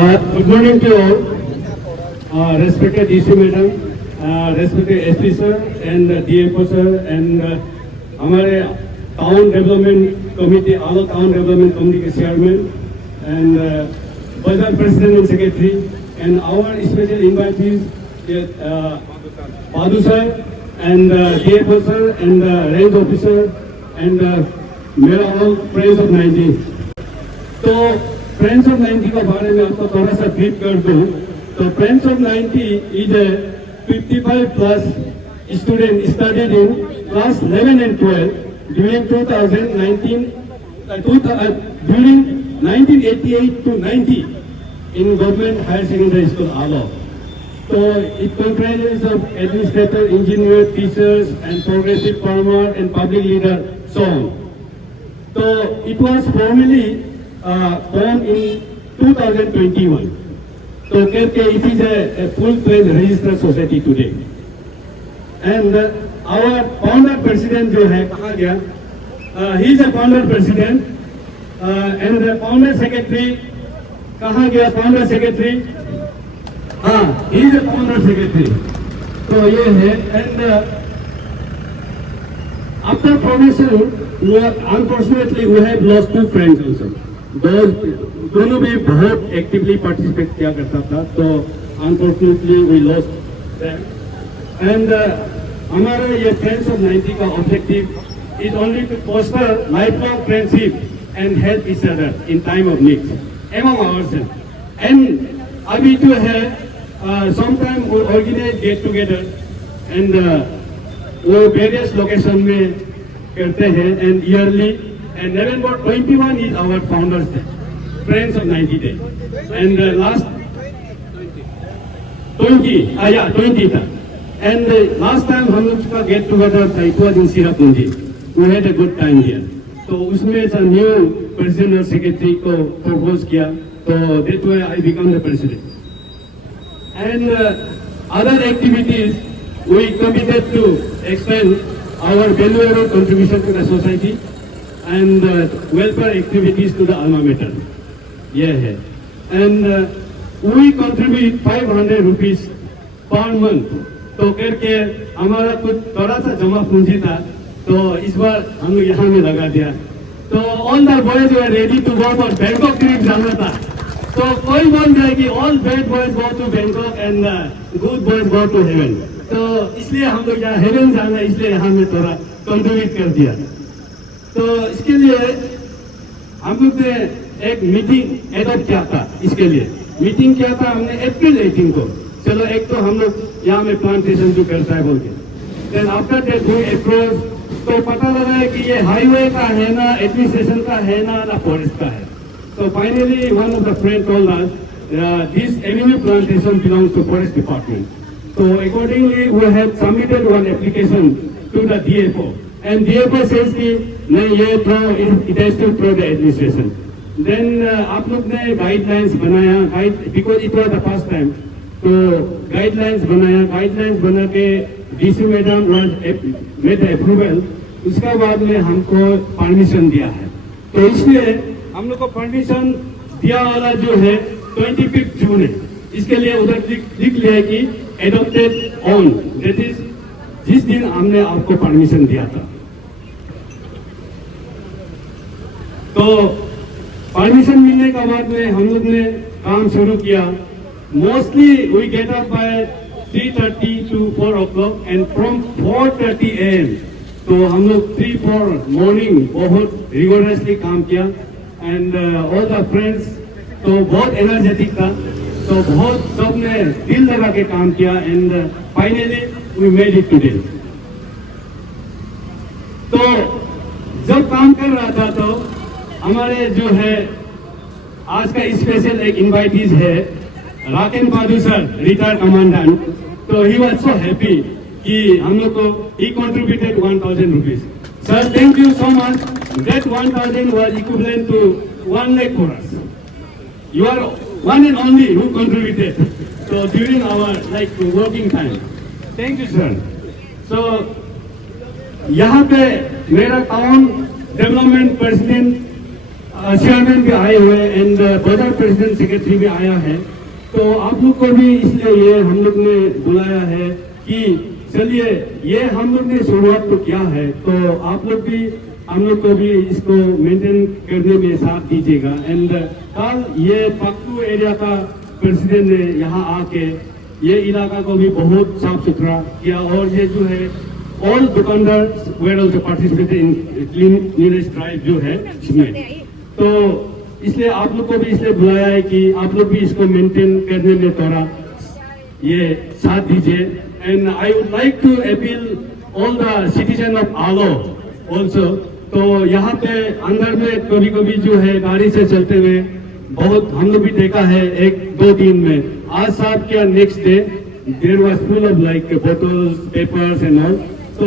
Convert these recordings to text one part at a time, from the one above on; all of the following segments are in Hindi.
Good morning to all. Respected DC Madam, respected SP Sir and DFO Sir and हमारे Town Development Committee, all Town Development Committee Chairman and Bazar President and Secretary and our special invitees, Badhu Sir and DFO Sir and Range Officer and मेरा all friends of 90. तो फ्रेंड्स ऑफ 90 के बारे में आपको थोड़ा सा ब्रीफ कर दूं तो friends of 90 is a 55 plus student studied in class 11 and 12 during 2019 during 1988 to 90 in government higher secondary school Alo. So it comprises of administrator, engineer, teachers and progressive farmer and public leader so on. So it was formerly born in 2021. So करके it is a full-fledged registered society today. And our founder president जो है कहाँ गया? He is a founder president and the founder secretary कहाँ गया? Founder secretary? हाँ, he is a founder secretary. तो ये है and after formation, unfortunately we have lost two friends also. दोनों भी बहुत एक्टिवली पार्टिसिपेट किया करता था तो unfortunately we lost them and हमारा ये फ्रेंड्स ऑफ 90 का objective is only to foster lifelong friendship and help each other in time of needs among ourselves and अभी जो है समटाइम वो ऑर्गेनाइज गेट टुगेदर एंड वो वेरियस लोकेशन में करते हैं and yearly and November 21 is our Founders Day, Friends of 90 Day. And last 20 था. And last time हम लोग का get together था, it was in Sirapunji. We had a good time here. तो उसमें से new president और secretary को propose किया, तो that way I become the president. And other activities we committed to expand our valuable contribution to the society. And welfare activities to the alma mater. Yeah, and we contribute 500 rupees per month. तो करके हमारा कुछ थोड़ा सा जमा पूंजी था तो इस बार हम लोग यहाँ में लगा दिया तो all the boys were ready to go for Bangkok trip जाना था तो कोई बोल रहा है कि all bad boys go to Bangkok and good boys go to heaven. तो इसलिए हम लोग यहाँ heaven जाना इसलिए यहाँ में थोड़ा contribute कर दिया. तो इसके लिए हम लोग ने एक मीटिंग एडॉप्ट किया था इसके लिए मीटिंग किया था हमने अप्रैल 18 को चलो एक तो हम लोग यहाँ में प्लांटेशन जो करता है बोल के then after that we approach तो पता लगा है कि ये हाईवे का है ना एडमिनिस्ट्रेशन का है ना फॉरेस्ट का है तो finally one of the friend told us this avenue plantation belongs to forest department तो accordingly we have submitted one application to the DFO and DFO says कि नहीं ये through it has to through the administration then आप लोग ने गाइडलाइंस बनाया because it was the first time तो गाइडलाइंस बना के DC madam was made approval उसके बाद में हमको परमिशन दिया है तो इसलिए हम लोग को परमिशन दिया वाला जो है 25 जून है इसके लिए उधर लिख लिया है कि एडॉप्टेड ऑन दैट इज जिस दिन हमने आपको परमिशन दिया था तो परमिशन मिलने के बाद में हम लोग ने काम शुरू किया mostly we get up by 3:30 to 4 o'clock and from 4:30 AM तो हम लोग 3-4 मॉर्निंग बहुत रिगोरसली काम किया एंड ऑल द फ्रेंड्स तो बहुत एनर्जेटिक था तो बहुत सबने दिल लगा के काम किया and finally we made it today तो जब काम कर रहा था तो हमारे जो है आज का स्पेशल एक इनवाइटीज है Raken Badu sir retired commandant तो ही वाज सो हैप्पी कि हम लोग को he contributed 1000 rupees sir thank you so much that 1000 was equivalent to 1 lakh for us you are one and only who contributed so during our like working time thank you sir so यहाँ पे मेरा टाउन डेवलपमेंट प्रेसिडेंट चेयरमैन भी आए हुए एंड बॉर्डर प्रेसिडेंट सेक्रेटरी भी आया है। तो आप लोग को भी इसलिए ये हम लोग ने बुलाया है कि चलिए ये हम लोग ने शुरुआत तो किया है, तो आप लोग भी हम लोग को भी इसको मेंटेन करने में साथ दीजिएगा। एंड कल ये पक्कू एरिया का प्रेसिडेंट ने यहाँ आके ये इलाका को भी बहुत साफ सुथरा किया और ये जो है ऑल दुकानदार were also participated in cleanliness drive जो है इसमें। तो इसलिए आप लोग को भी इसलिए बुलाया है कि आप लोग भी इसको मेंटेन करने में थोड़ा ये साथ दीजिए। And I would like to appeal all the citizen of Aalo also. तो यहाँ पे अंदर में कभी कभी जो है गाड़ी से चलते हुए बहुत हम लोग भी देखा है 1-2 दिन में। आज साहब क्या next day there was full of like bottles papers and all. तो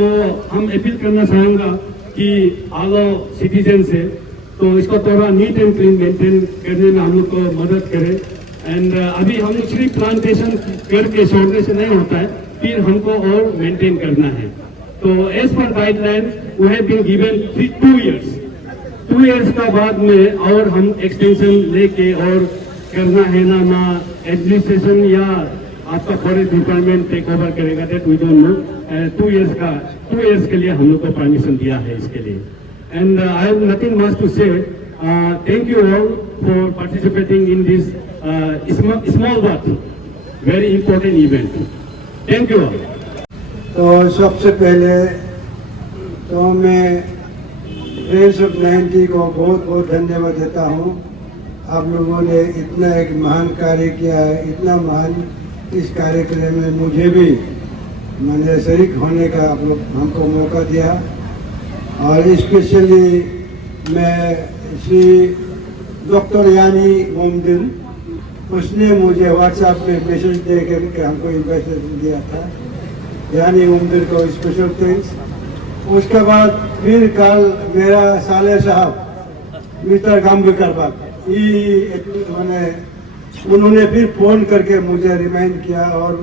हम अपील करना चाहूंगा कि आलो सिटीजन से तो इसको थोड़ा नीट एंड क्लीन मेंटेन करने में हम लोग को मदद करें। एंड अभी हम लोग सिर्फ प्लांटेशन करके छोड़ने से नहीं होता है, फिर हमको और मेंटेन करना है। तो as per guideline we have been given 2 years का बाद में और हम एक्सटेंशन लेके और करना है ना एडमिनिस्ट्रेशन या आपका फॉरेस्ट डिपार्टमेंट टेक ओवर करेगा, that we don't know. 2 years के लिए हम लोग को परमिशन दिया है इसके लिए। And I have nothing much to say. Thank you all for participating in this small but very important event. Thank you all. तो सबसे पहले तो मैं फ्रेंड्स ऑफ 90 को बहुत बहुत धन्यवाद देता हूँ। आप लोगों ने इतना एक महान कार्य किया है, इतना महान इस कार्यक्रम में मुझे भी मैंने शरीक होने का आप लोग हमको मौका दिया। और स्पेशली मैं श्री डॉक्टर यानी मोमदिन, उसने मुझे व्हाट्सएप में मैसेज दे करके हमको इन्विटेशन दिया था। यानी मोमदिन को स्पेशल थैंक्स। उसके बाद फिर कल मेरा साले साहब मिस्टर गांबीकर बाग उन्होंने फिर फोन करके मुझे रिमाइंड किया और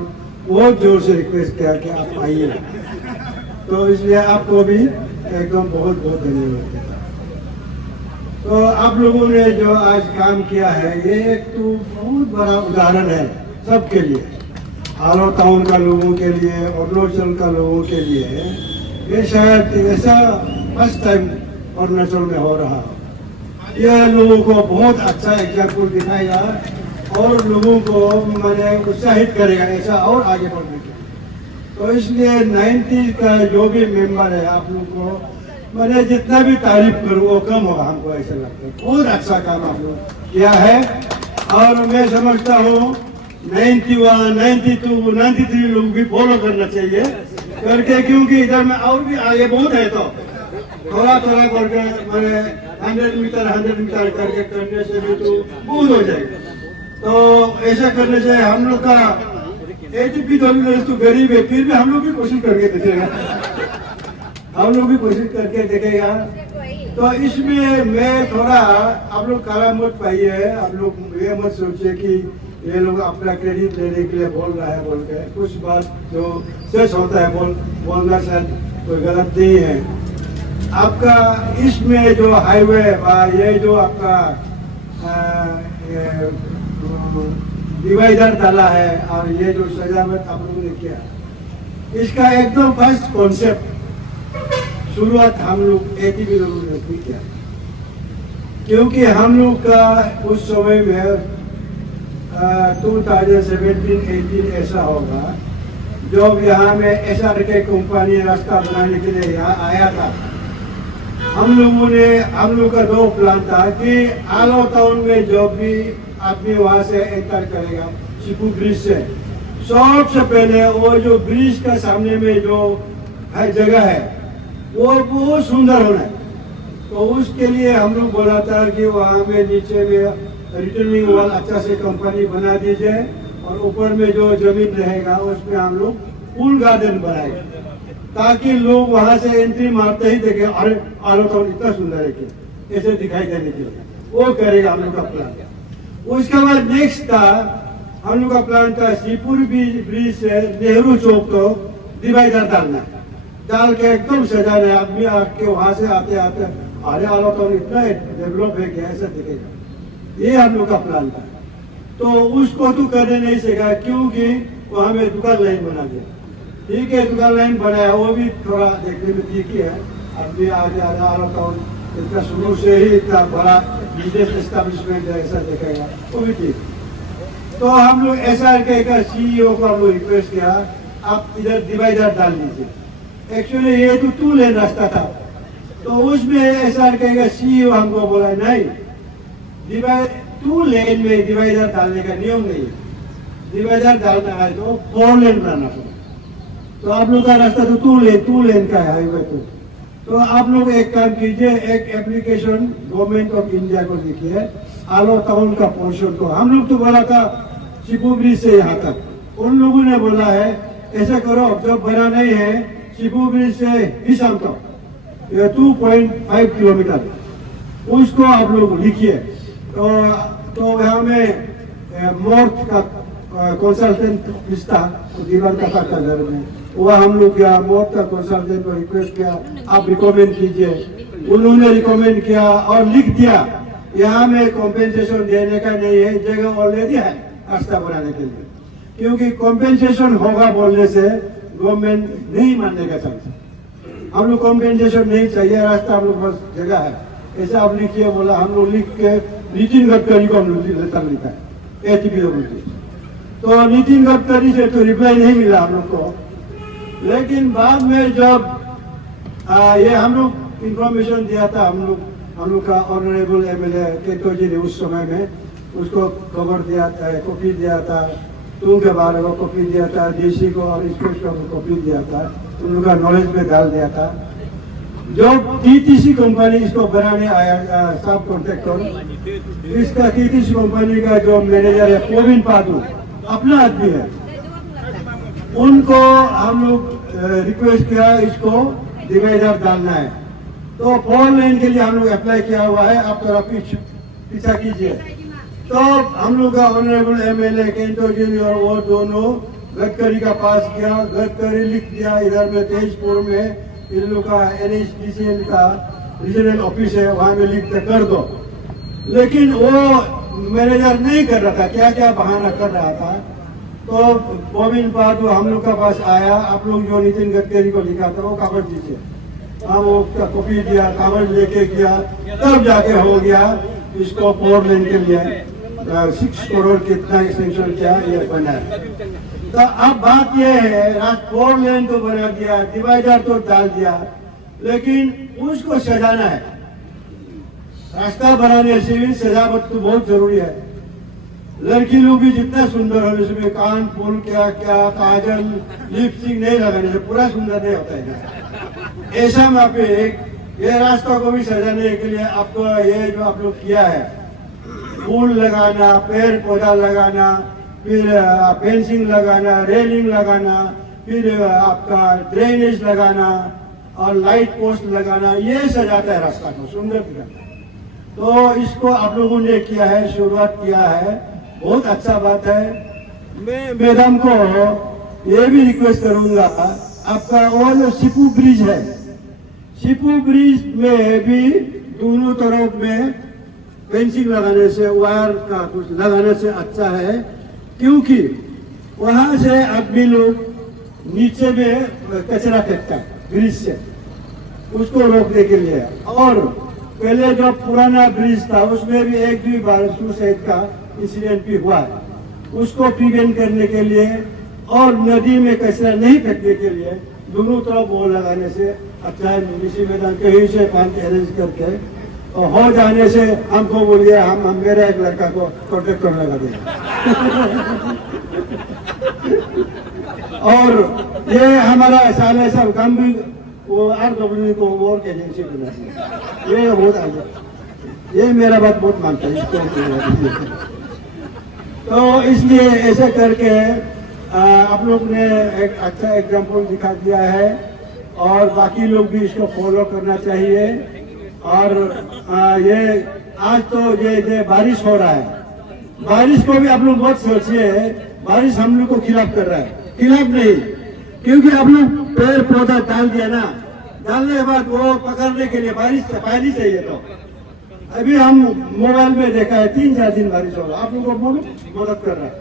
बहुत जोर से रिक्वेस्ट किया कि आप आइए। तो इसलिए आपको भी एकदम बहुत बहुत धन्यवाद देता। तो आप लोगों ने जो आज काम किया है ये एक तो बहुत बड़ा उदाहरण है सबके लिए, आलो टाउन का लोगों के लिए, अरुणाचल का लोगों के लिए। ये शायद ऐसा फर्स्ट टाइम अरुणाचल में हो रहा हो। यह लोगों को बहुत अच्छा एग्जाम्पल दिखाएगा और लोगों को मैंने उत्साहित करेगा ऐसा और आगे बढ़ने के। तो इसलिए 90 का जो भी मेंबर है आप लोग को मैंने जितना भी तारीफ करूँ वो कम होगा, हमको ऐसा लगता है। बहुत अच्छा काम आप लोग किया है और मैं समझता हूँ 91, 92, 93 लोग भी फॉलो करना चाहिए करके, क्योंकि इधर में और भी आगे बहुत है। तो थोड़ा थोड़ा करके मैंने 100 मीटर करके करने से भी तो बहुत हो जाएगा। तो ऐसा करने से हम लोग का एटीपी तो गरीब है, फिर भी हम लोग भी कोशिश करके देखेगा, हम लोग भी कोशिश करके देखेगा। तो इसमें मैं थोड़ा आप लोग काला मत पाइए, आप लोग ये मत सोचिए कि ये लोग अपना क्रेडिट लेने के लिए बोल रहा है बोल के। कुछ बात जो सच होता है बोलना शायद कोई गलत नहीं है। आपका इसमें जो हाईवे ये जो आपका डिवाइडर डाला है और ये जो सजावट आप लोगों ने किया, इसका एकदम फर्स्ट कॉन्सेप्ट शुरुआत हम लोग एटीपी लोगों ने किया, क्योंकि हम लोग का उस समय में 2017-18 ऐसा होगा जब यहाँ में SRK कंपनी रास्ता बनाने के लिए यहाँ आया था। हम लोग का 2 प्लान था कि आलो टाउन में जो भी आदमी वहाँ से एंटर करेगा शिपू ब्रिज से, सबसे पहले वो जो ब्रिज का सामने में जो है जगह है वो बहुत सुंदर होना है। तो उसके लिए हम लोग बोला था कि वहाँ में नीचे में रिटर्निंग वॉल अच्छा से कंपनी बना दीजिए और ऊपर में जो जमीन रहेगा उसमें हम लोग फूल गार्डन बनाएंगे, ताकि लोग वहां से एंट्री मारते ही देखे अरे आलो टाउन इतना सुंदर है कि ऐसे दिखाई देने के लिए वो करेगा हम लोग का प्लान। उसके बाद नेक्स्ट था हम लोग का प्लान था शिवपुर ब्रिज से नेहरू चौक तो डिवाइडर डालना, डाल के एकदम सजाने, आदमी आके वहां से आते आते अरे आलो तो इतना डेवलप है क्या, ऐसा दिखेगा। ये हम लोग का प्लान था। तो उसको तो करने नहीं सका क्योंकि वहां में दुकान लाइन बना दिया। ठीक है, दुकान लाइन बनाया, वो भी थोड़ा देखने में ठीक ही है। अभी आगे आ रहा हूँ, इतना शुरू से ही इतना बड़ा बिजनेस एस्टेब्लिशमेंट है, ऐसा देखेगा वो भी ठीक। तो हम लोग SRK का CEO को हम लोग रिक्वेस्ट किया, आप इधर डिवाइडर डाल दीजिए। एक्चुअली ये तो 2 लेन रास्ता था, तो उसमें SRK का CEO हमको बोला नहीं, 2 लेन में डिवाइडर डालने का नियम नहीं है, डिवाइडर डालना है तो 4 लेन बनाना पड़ेगा। तो आप लोग का रास्ता तो 2 लेन का है हाईवे पे। तो आप लोग एक काम कीजिए, एक एप्लीकेशन गवर्नमेंट ऑफ इंडिया को लिखिए, आलो टाउन का पोर्शन को। हम लोग तो बोला था शिपू ब्रिज से यहाँ तक, उन लोगों ने बोला है ऐसा करो, जब बना नहीं है शिपू ब्रिज से हिसाम तक 2.5 किलोमीटर, उसको आप लोग लिखिए। तो यहाँ में मोर्थ का कंसल्टेंट पिस्ता दीवार का घर में, वह हम लोग क्या मोर्थ का कंसल्टेंट को रिक्वेस्ट किया, आप रिकमेंड कीजिए। उन्होंने रिकमेंड किया और लिख दिया यहाँ में कॉम्पेंसेशन देने का नहीं है, जगह ऑलरेडी है रास्ता बनाने के लिए। क्योंकि कॉम्पेंसेशन होगा बोलने से गवर्नमेंट नहीं मानने का चांस। हम लोग कॉम्पेंसेशन नहीं चाहिए, रास्ता हम लोग बस जगह है, ऐसा आप लिखिए बोला। हम लोग लिख के नितिन गडकरी को हम लोग लेटर लिखा है ATPWD। तो नितिन गडकरी से तो रिप्लाई नहीं मिला हम लोग को। लेकिन बाद में जब ये हम लोग इंफॉर्मेशन दिया था, हम लोग का ऑनरेबल MLA केंटो जी ने उस समय में उसको खबर दिया था, कॉपी दिया था, तुम के बारे में कॉपी दिया था, DC को और इसको कॉपी दिया था, उन लोग का नॉलेज में डाल दिया था। जब TTC कंपनी इसको बनाने आया, सब कॉन्ट्रैक्टर, इसका TTC कंपनी का जो मैनेजर है प्रवीण पादू, अपना आदमी है, उनको हम लोग रिक्वेस्ट किया इसको डिवाइडर डालना है। तो 4 लेन के लिए हम लोग अप्लाई किया हुआ है, आप थोड़ा पीछा कीजिए। तो हम लोग का ऑनरेबल MLA केंटो जी और वो दोनों गडकरी का पास किया, गडकरी लिख दिया इधर में तेजपुर में इन लोग का NHDCL का रीजनल ऑफिस है, वहां में लिख कर दो। लेकिन वो मैनेजर नहीं कर रहा था, क्या क्या बहाना कर रहा था। तो प्रवीण पादू हम लोग का पास आया, आप लोग जो नितिन गडकरी को लिखा था वो कागज दीजिए। हाँ, वो कॉपी दिया, कागज लेके किया, तब जाके हो गया इसको 4 लेन के लिए 6 करोड़ कितना एक्सटेंशन किया, ये बना। तो अब बात ये है 4 लेन तो बना दिया, डिवाइडर तो डाल दिया, लेकिन उसको सजाना है। रास्ता बनाने से भी सजावट तो बहुत जरूरी है। लड़की लोग भी जितना सुंदर हो, इसमें कान फूल क्या क्या काजल लिपस्टिक नहीं लगाने से पूरा सुंदर नहीं होता है। ऐसा माफिक ये रास्ता को भी सजाने के लिए आपको ये जो आप लोग किया है, फूल लगाना, पेड़ पौधा लगाना, फिर फेंसिंग लगाना, रेलिंग लगाना, फिर आपका ड्रेनेज लगाना और लाइट पोस्ट लगाना, ये सजाता है रास्ता को सुंदर दिखाता है। तो इसको आप लोगों ने किया है, शुरुआत किया है, बहुत अच्छा बात है। मैं मैडम को ये भी रिक्वेस्ट करूंगा, आपका वो जो शिपू ब्रिज है, शिपू ब्रिज में भी दोनों तरफ में फेंसिंग लगाने से, वायर का कुछ लगाने से अच्छा है। क्योंकि वहां से आदमी लोग नीचे में कचरा फेंकता है ब्रिज से, उसको रोकने के लिए। और पहले जो पुराना ब्रिज था उसमें भी 1-2 बार सुसाइड का इंसिडेंट भी हुआ है, उसको प्रिवेंट करने के लिए और नदी में कचरा नहीं फेंकने के लिए दोनों तरफ वो लगाने से अच्छा है। इसी मैदान कहीं से पानी अरेंज करके और हो जाने से हमको बोलिए, हम मेरे एक लड़का को कॉन्ट्रैक्टर लगा देंगे। और ये हमारा साले सब काम भी वो RW को वर्क एजेंसी बना, ये बहुत आगे, ये मेरा बात बहुत मानता है इसको। तो इसलिए ऐसे करके आप लोग ने एक अच्छा एग्जाम्पल दिखा दिया है और बाकी लोग भी इसको फॉलो करना चाहिए। और ये आज तो ये बारिश हो रहा है, बारिश को भी आप लोग बहुत सोचिए, बारिश हम लोग को खिलाफ कर रहा है, खिलाफ नहीं। क्योंकि आप लोग पेड़ पौधा डाल दिया ना, डालने के बाद वो पकड़ने के लिए बारिश पानी चाहिए। तो अभी हम मोबाइल में देखा है 3-4 दिन बारिश होगा, आप लोगों को मदद कर रहा है।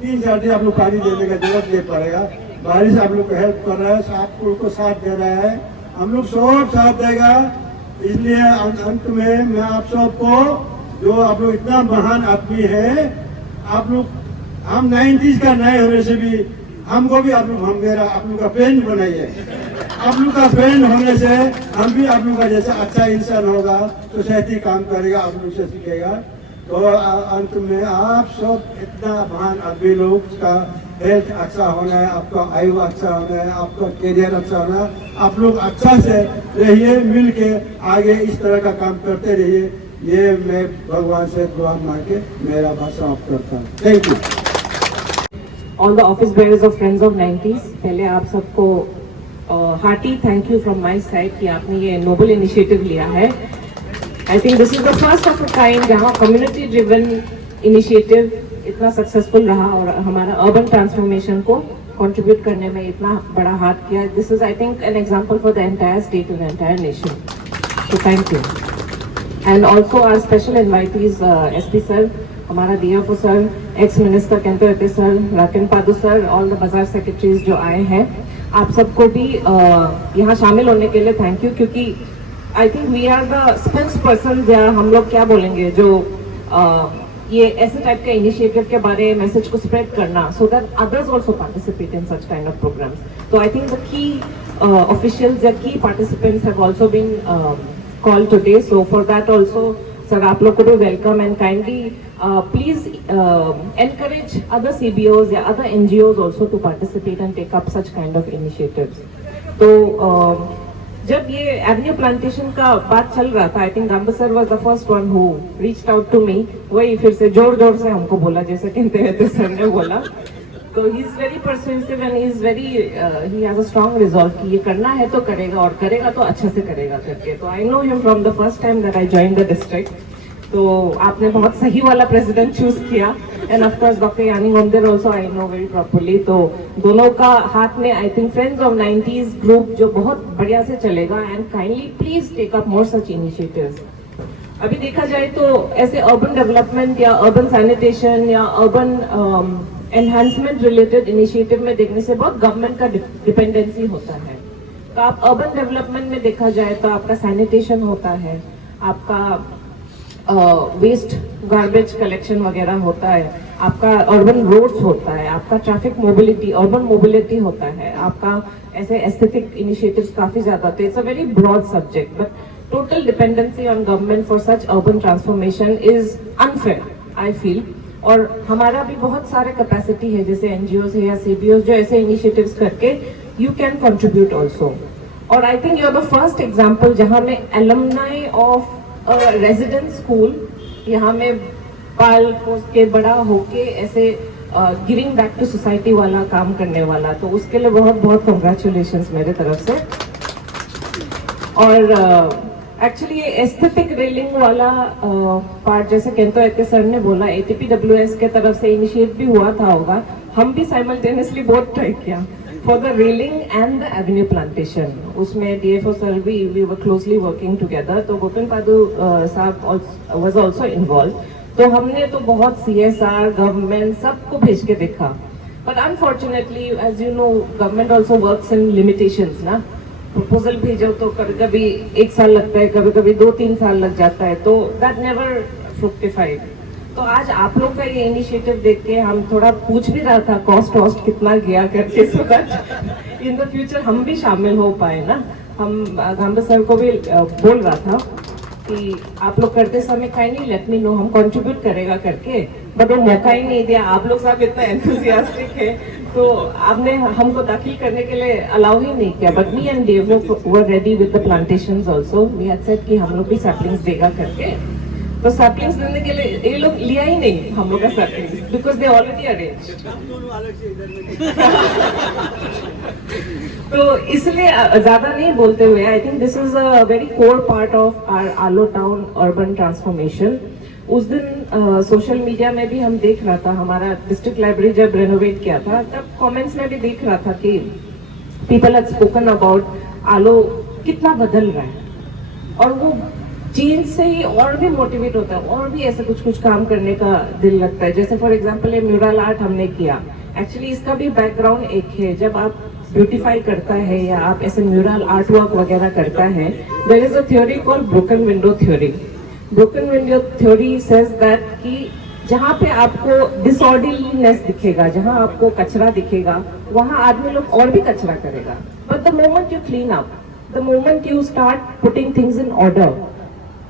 3-4 दिन आप लोग पानी देने का जरूरत नहीं पड़ेगा, बारिश आप लोग को हेल्प कर रहा है, आप लोग को साथ दे रहा है, हम लोग सब साथ देगा। इसलिए अंत में मैं आप सबको, जो आप लोग इतना महान आदमी है, आप लोग हम 90s का नए होने से भी हमको भी आप लोग का फ्रेंड बनाइए। आप लोग का फ्रेंड होने से हम भी आप लोग का जैसा अच्छा इंसान होगा, सोसाइटी काम करेगा, आप लोग से सीखेगा। तो अंत में आप सब इतना महान आदमी लोग का हेल्थ अच्छा होना है, आपका आयु अच्छा होना है, आपका करियर अच्छा होना है, आप लोग अच्छा से रहिए, मिल के आगे इस तरह का काम करते रहिए। ये मैं भगवान से दुआ मांग के मेरा बात समाप्त करता हूँ। Thank you. All the office bearers of Friends of 90s, पहले आप सबको hearty thank you from my side कि आपने ये नोबल इनिशिएटिव लिया है। आई think this is the first of a kind जहाँ कम्युनिटी ड्रिवन इनिशिएटिव इतना सक्सेसफुल रहा और हमारा अर्बन ट्रांसफॉर्मेशन को कंट्रीब्यूट करने में इतना बड़ा हाथ किया। This is I think an example for the entire state and entire nation, so thank you. And also our special invitees SP sir, हमारा DFO sir, ex minister Kento Ete sir, Raken Padu sir, all the bazaar secretaries जो आए हैं, आप सबको भी यहाँ शामिल होने के लिए थैंक यू। क्योंकि I think we are the spokesperson, या हम लोग क्या बोलेंगे, जो ये ऐसे टाइप के इनिशिएटिव के बारे में मैसेज को स्प्रेड करना, so that others also participate in such kind of programmes. तो I think the key officials या key participants have also been called today, so for that also sir आप लोग को भी welcome and kindly please encourage other CBOs या other NGOs also to participate and take up such kind of initiatives. तो जब ये एवेन्यू प्लांटेशन का बात चल रहा था, I think Gamba sir was the first one who reached out to me. वही फिर से जोर जोर से हमको बोला, जैसे कहते सर ने बोला। तो he is very persuasive and he is very he has a strong resolve कि ये करना है तो करेगा, और करेगा तो अच्छे से करेगा करके। तो I know him from the first time that I join the district. तो आपने बहुत सही वाला प्रेसिडेंट चूज किया। एंड ऑफ कोर्स डॉक्टर यानी गोमदेर also I know very properly. तो दोनों का हाथ में I think friends of 90s group जो बहुत बढ़िया से चलेगा। And kindly please take up more such initiatives. अभी देखा जाए तो ऐसे अर्बन डेवलपमेंट या अर्बन सैनिटेशन या अर्बन एनहांसमेंट रिलेटेड इनिशिएटिव में देखने से बहुत गवर्नमेंट का डिपेंडेंसी होता है। तो आप अर्बन डेवलपमेंट में देखा जाए तो आपका सैनिटेशन होता है, आपका वेस्ट गार्बेज कलेक्शन वगैरह होता है, आपका अर्बन रोड्स होता है, आपका ट्रैफिक मोबिलिटी, अर्बन मोबिलिटी होता है, आपका ऐसे एस्थेटिक इनिशिएटिव्स काफी ज्यादा होते हैं। It's a very broad subject, but total dependency on government for such urban transformation is unfair I feel. और हमारा भी बहुत सारे कैपेसिटी है, जैसे एनजीओज है या सीबीओज, जो ऐसे इनिशिएटिव्स करके यू कैन कंट्रीब्यूट ऑल्सो। और I think you are the first example जहां में एलुमनाई ऑफ रेजिडेंट स्कूल यहाँ में पाल पोस के बड़ा होके ऐसे गिविंग बैक टू सोसाइटी वाला काम करने वाला। तो उसके लिए बहुत बहुत कंग्रेचुलेशंस मेरे तरफ से। और एक्चुअली ये एस्थेटिक रेलिंग वाला पार्ट, जैसे केंतो एते सर ने बोला, ATPWS के तरफ से इनिशिएट भी हुआ था होगा। हम भी साइमल्टेनियसली बहुत ट्राई किया for the railing and the avenue plantation. उसमें DFO sir भी we were closely working together. तो गोपन पादू साहब was also involved. तो हमने तो बहुत CSR, government सबको भेज के देखा. But unfortunately, as you know, government also works in limitations ना. प्रपोजल भेजो तो कभी-कभी 1 साल लगता है, कभी-कभी 2-3 साल लग जाता है, तो that never fructified. तो आज आप लोग का ये इनिशिएटिव देख के हम थोड़ा पूछ भी रहा था कॉस्ट वॉस्ट कितना गया करके, so that in the future हम भी शामिल हो पाए ना। हम गांबा सर को भी बोल रहा था कि आप लोग करते समय काइंडली लेट मी नो, हम कंट्रीब्यूट करेगा करके, बट वो मौका ही नहीं दिया। आप लोग सब इतना एंथुसियास्टिक है तो आपने हमको दाखिल करने के लिए अलाउ ही नहीं किया। But me and Devo were ready with the plantations also. We had said कि हम लोग भी सैपलिंग्स देगा करके। तो सैपलिंग्स देने के लिए ये लोग लिया ही नहीं हम लोग का saplings, because they already arranged. तो इसलिए ज्यादा नहीं बोलते हुए, I think this is a very core part of our Aalo town urban transformation. उस दिन सोशल मीडिया में भी हम देख रहा था, हमारा डिस्ट्रिक्ट लाइब्रेरी जब रेनोवेट किया था तब कमेंट्स में भी देख रहा था कि पीपल हैड स्पोकन अबाउट आलो कितना बदल रहा है, और वो चेंज से ही और भी मोटिवेट होता है, और भी ऐसे कुछ काम करने का दिल लगता है। जैसे फॉर एग्जांपल ये म्यूरल आर्ट हमने किया, एक्चुअली इसका भी बैकग्राउंड एक है, जब आप ब्यूटीफाई करता है या आप ऐसे म्यूरल आर्ट वर्क वगैरह करता है, there is a theory called broken window theory. Broken window theory says that कि जहाँ पे आपको डिसऑर्डरलीनेस दिखेगा, जहाँ आपको कचरा दिखेगा, वहाँ आदमी लोग और भी कचरा करेगा। But the moment you clean up, the moment you start putting things in order,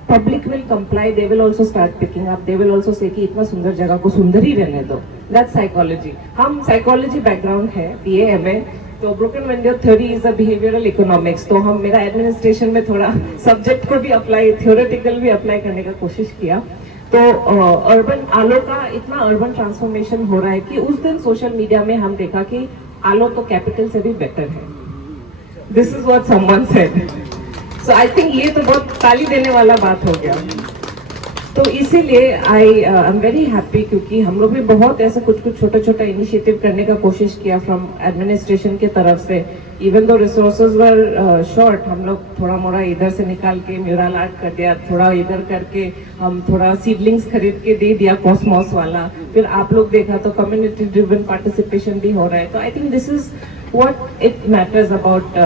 public will comply, they will also start picking up, they will also say कि इतना सुंदर जगह को सुंदर ही रहने दो। That's psychology। हम psychology background है, BA MA, तो broken window theory is a behavioral economics, तो हम मेरा एडमिनिस्ट्रेशन में थोड़ा सब्जेक्ट को भी अप्लाई, थियोरेटिकल भी अप्लाई करने का कोशिश किया। तो अर्बन आलो का इतना अर्बन ट्रांसफॉर्मेशन हो रहा है कि उस दिन सोशल मीडिया में हम देखा कि आलो तो कैपिटल से भी बेटर है। This is what someone said. So I think ये तो बहुत ताली देने वाला बात हो गया। तो इसीलिए I am very happy, क्योंकि हम लोग भी बहुत ऐसे कुछ छोटा इनिशिएटिव करने का कोशिश किया फ्रॉम एडमिनिस्ट्रेशन के तरफ से। इवन दो रिसोर्सेज वर शॉर्ट, हम लोग थोड़ा मोड़ा इधर से निकाल के म्यूरल आर्ट कर दिया, थोड़ा इधर करके हम थोड़ा सीडलिंग्स खरीद के दे दिया कॉस्मॉस वाला, फिर आप लोग देखा तो कम्युनिटी ड्रिवन पार्टिसिपेशन भी हो रहा है। तो I think this is what it matters about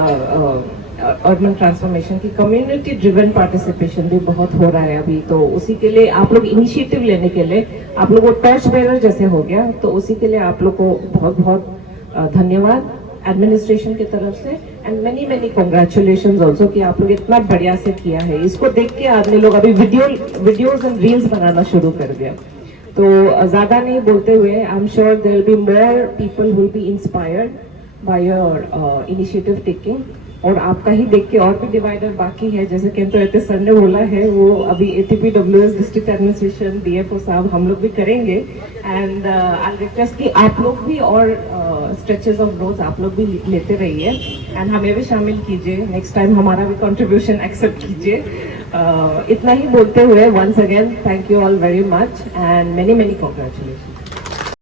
urban transformation की, कम्युनिटी ड्रिवन पार्टिसिपेशन भी बहुत हो रहा है अभी। तो उसी के लिए आप लोग इनिशिएटिव लेने के लिए, आप लोग को टॉर्च बेरर जैसे हो गया, तो उसी के लिए आप लोग को बहुत बहुत धन्यवाद एडमिनिस्ट्रेशन की तरफ से, एंड मेनी कॉन्ग्रेचुलेशंस ऑल्सो कि आप लोग इतना बढ़िया से किया है। इसको देख के आदमी लोग अभी वीडियोज एंड रील्स बनाना शुरू कर दिया। तो ज्यादा नहीं बोलते हुए, I am sure there will be more people who will be inspired by your initiative taking, और आपका ही देख के और भी डिवाइडर बाकी है, जैसे केंद्र एते सर ने बोला है, वो अभी ATPWS डिस्ट्रिक्ट एडमिनिस्ट्रेशन DFO साहब हम लोग भी करेंगे। एंड आई रिक्वेस्ट कि आप लोग भी और स्ट्रेचेस ऑफ रोड्स आप लोग भी लेते रहिए, एंड हमें भी शामिल कीजिए, नेक्स्ट टाइम हमारा भी कंट्रीब्यूशन एक्सेप्ट कीजिए। इतना ही बोलते हुए once again thank you all very much and many congratulation.